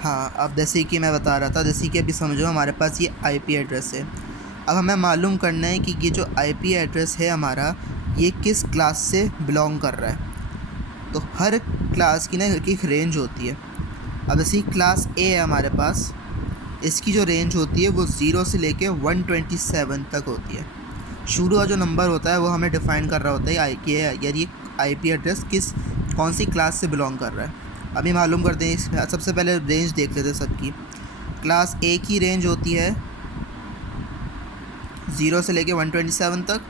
हाँ, अब जैसे कि मैं बता रहा था, जैसे कि अभी समझो हमारे पास ये आईपी एड्रेस है। अब हमें मालूम करना है कि ये जो आईपी एड्रेस है हमारा, ये किस क्लास से बिलोंग कर रहा है। तो हर क्लास की ना एक रेंज होती है। अब जैसे क्लास ए है हमारे पास, इसकी जो रेंज होती है वो 0 से लेके 127 तक होती है। शुरू का जो नंबर होता है वो हमें डिफ़ाइन कर रहा होता है कि यार ये आईपी एड्रेस कौन सी क्लास से बिलोंग कर रहा है। अभी मालूम करते हैं, सबसे पहले रेंज देख लेते हैं सबकी। क्लास ए की रेंज होती है 0 से लेके 127 तक।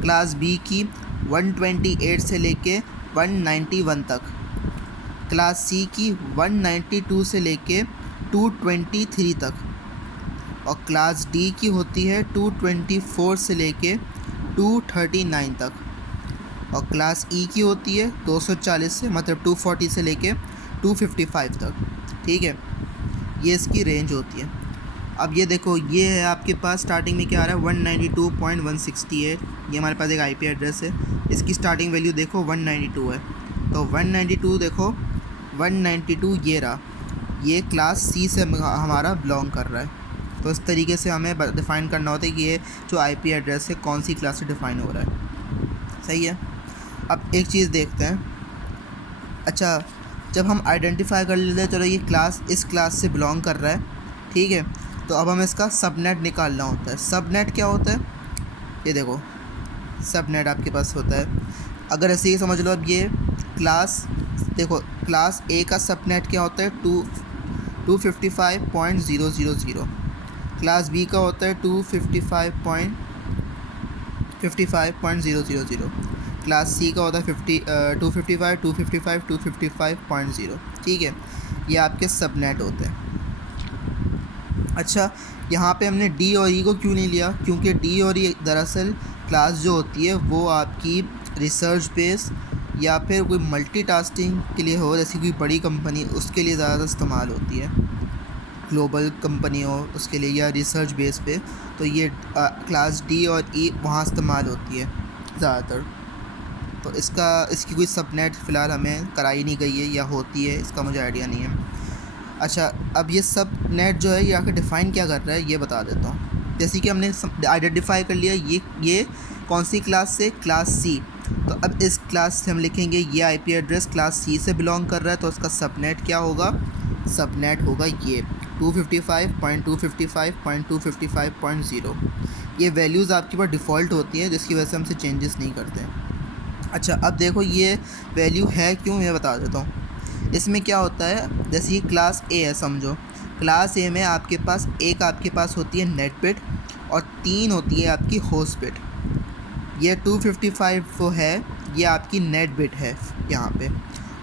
क्लास बी की 128 से लेके 191 तक। क्लास सी की 192 से लेके 223 तक। और क्लास डी की होती है 224 से लेके 239 तक। और क्लास ई की होती है 240 से, मतलब 240 से लेके 255 तक। ठीक है, ये इसकी रेंज होती है। अब ये देखो, ये है आपके पास स्टार्टिंग में क्या आ रहा है, 192.168। ये हमारे पास एक आईपी एड्रेस है, इसकी स्टार्टिंग वैल्यू देखो 192 है। तो 192 देखो, 192 ये रहा, ये क्लास सी से हमारा बिलोंग कर रहा है। तो इस तरीके से हमें डिफ़ाइन करना होता है कि ये जो आईपी एड्रेस है कौन सी क्लास से डिफ़ाइन हो रहा है। सही है। अब एक चीज़ देखते हैं। अच्छा, जब हम आइडेंटिफाई कर लेते हैं चलो ये क्लास इस क्लास से बिलोंग कर रहा है, ठीक है, तो अब हमें इसका सबनेट निकालना होता है। सबनेट क्या होता है, ये देखो, सबनेट आपके पास होता है। अगर ऐसे ही समझ लो, अब ये क्लास देखो, क्लास ए का सबनेट क्या होता है, 255.000। क्लास बी का होता है 255.000। क्लास सी का होता है 255.0। ठीक है, ये आपके सबनेट होते हैं। अच्छा, यहाँ पे हमने डी और ई को क्यों नहीं लिया, क्योंकि डी और ई दरअसल क्लास जो होती है वो आपकी रिसर्च बेस या फिर कोई मल्टीटास्किंग के लिए हो, जैसे कोई बड़ी कंपनी, उसके लिए ज़्यादा इस्तेमाल होती है। ग्लोबल कंपनी हो उसके लिए, या रिसर्च बेस पे, तो ये क्लास डी और ई वहाँ इस्तेमाल होती है ज़्यादातर। तो इसकी कोई सबनेट फ़िलहाल हमें कराई नहीं गई है, या होती है इसका मुझे आइडिया नहीं है। अच्छा, अब ये सब नेट जो है ये आकर डिफ़ाइन क्या कर रहा है ये बता देता हूँ। जैसे कि हमने आइडेंटिफाई कर लिया ये कौन सी क्लास से, क्लास सी। तो अब इस क्लास से हम लिखेंगे ये आईपी एड्रेस क्लास सी से बिलोंग कर रहा है, तो उसका सबनेट क्या होगा, सबनेट होगा ये 255.255.255.0। ये वैल्यूज़ आपके पास डिफ़ॉल्ट होती हैं, जिसकी वजह से हमसे चेंजेस नहीं करते हैं। अच्छा, अब देखो ये वैल्यू है क्यों, मैं बता देता हूँ। इसमें क्या होता है, जैसे ये क्लास ए है, समझो क्लास ए में आपके पास आपके पास होती है नेट बिट और 3 होती है आपकी होस्ट बिट। ये 255 जो है ये आपकी नेट बिट है यहाँ पे,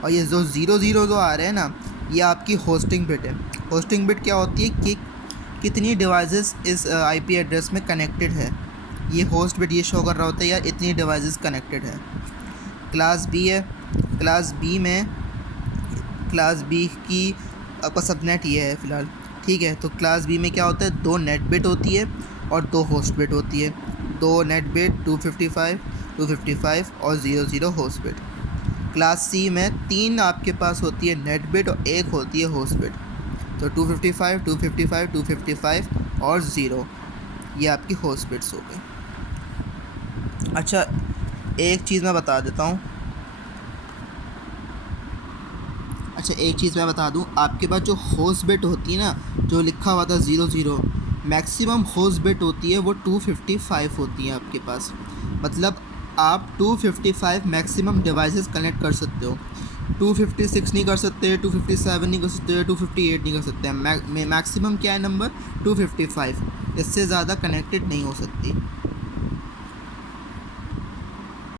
और ये जो 00 जो आ रहे हैं ना, ये आपकी होस्टिंग बिट है। होस्टिंग बिट क्या होती है कि कितनी डिवाइसेस इस आईपी एड्रेस में कनेक्टेड है। ये होस्ट बिट ये शो कर रहा होता है यार इतनी डिवाइसेस कनेक्टेड है। क्लास बी है, क्लास बी में क्लास बी की आपका सबनेट ये है फ़िलहाल। ठीक है, तो क्लास बी में क्या होता है, 2 नेट बिट होती है और 2 होस्ट बिट होती है। 2 नेट बिट 255 और 00 होस्ट बिट। क्लास सी में 3 आपके पास होती है नेट बिट और 1 होती है होस्ट बिट। तो 255 और 0, ये आपकी होस्ट बिट्स हो गई। अच्छा, एक चीज़ मैं बता देता हूँ। अच्छा, एक चीज़ मैं बता दूँ, आपके पास जो होस्ट बिट होती है ना, जो लिखा हुआ था 00, मैक्सिमम होस्ट बिट होती है वो 255 होती है आपके पास। मतलब आप 255 मैक्सिमम डिवाइसेस कनेक्ट कर सकते हो। 256 नहीं कर सकते, 257 नहीं कर सकते, 258 नहीं कर सकते। मैक्सिमम क्या है नंबर, 255। इससे ज़्यादा कनेक्टेड नहीं हो सकती।